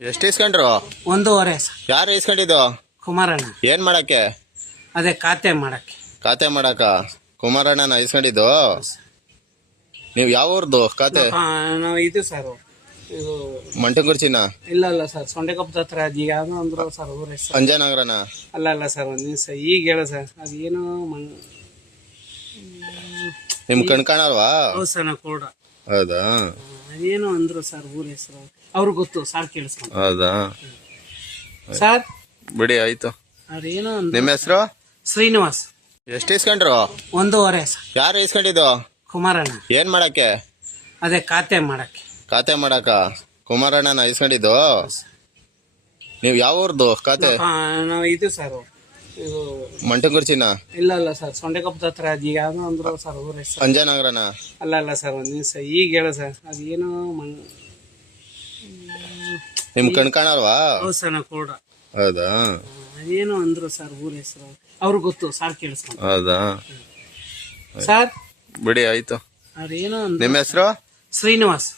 ಎಷ್ಟು ಇಸ್ಕೊಂಡ್ರು? 1.5 ಸರ್. ಯಾರು ಇಸ್ಕೊಂಡಿದ್ದು? ಕುಮಾರಣ್ಣ. ಏನ್ ಮಾಡಕ್ಕೆ? ಅದೇ ಖಾತೆ ಮಾಡಕ್ಕೆ. ಖಾತೆ ಮಾಡಕ ಕುಮಾರಣ್ಣನ ಇಸ್ಕೊಂಡಿದ್ದು? ನೀವು ಯಾವ ಊರ್ದು ಖಾತೆ? ನಾವು ಇದು ಸರ್, ಇದು ಮಂಟಂಗುರ್ಚಿನ? ಇಲ್ಲ ಸರ್, ಸೊಂಡೆಕೊಪ್ಪದ ಹತ್ರ ಅದು ಯಾವ್ದೋ ಅಂದ್ರು ಸರ್ ಊರ ಹೆಸರು. ಅಂಜನಗರನ? ಅಲ್ಲ ಸರ್, ಒಂದ್ ನಿಮಿಷ ಈಗ ಹೇಳ ಸರ್. ಅದೇನು ನಿಮ್ ಕಣ್ಕಾಣಲ್ವಾ? ಹೌದು ಸರ್, ನಾವು ಕೂಡ. ಹೌದಾ? ಅದೇನು ಅಂದ್ರು ಸರ್ ಊರ ಹೆಸರು, ಅವ್ರಿಗೆ ಗೊತ್ತು ಸರ್, ಕೇಳಿಸ್ಕೊಂಡು. ಹೌದಾ? ಸರ್ ಬಿಡಿ, ಆಯ್ತು. ಅದೇನು ನಿಮ್ಮ ಹೆಸರು? ಶ್ರೀನಿವಾಸ್. ಎಷ್ಟು ಇಸ್ಕೊಂಡ್ರು? 1.5 ಸರ್. ಯಾರು ಇಸ್ಕೊಂಡಿದ್ದು? ಕುಮಾರಣ್ಣ. ಏನ್ ಮಾಡಕ್ಕೆ? ಅದೇ ಖಾತೆ ಮಾಡಕ್ಕೆ. ಖಾತೆ ಮಾಡಕ ಕುಮಾರಣ್ಣನ ಇಸ್ಕೊಂಡಿದ್ದು? ನೀವು ಯಾವ ಊರ್ದು ಖಾತೆ? ನಾವು ಇದು ಸರ್, ಇದು ಮಂಟಂಗುರ್ಚಿನ? ಇಲ್ಲ ಸರ್, ಸೊಂಡೆಕೊಪ್ಪದ ಹತ್ರ ಅದು ಯಾವ್ದೋ ಅಂದ್ರು ಸರ್ ಊರ ಹೆಸರು. ಅಂಜನಗರನ? ಅಲ್ಲ ಸರ್, ಒಂದ್ ನಿಮಿಷ ಈಗ ಹೇಳ ಸರ್. ಅದೇನು ನಿಮ್ ಕಣ್ಕಾಣಲ್ವಾ? ಹೌದು ಸರ್, ನಾವು ಕೂಡ. ಹೌದಾ? ಅದೇನು ಅಂದ್ರು ಸರ್ ಊರ ಹೆಸರು, ಅವ್ರಿಗೆ ಗೊತ್ತು ಸರ್, ಕೇಳಿಸ್ಕೊಂಡು. ಹೌದಾ? ಸರ್ ಬಿಡಿ, ಆಯ್ತು. ಅದೇನು ನಿಮ್ಮ ಹೆಸರು? ಶ್ರೀನಿವಾಸ್.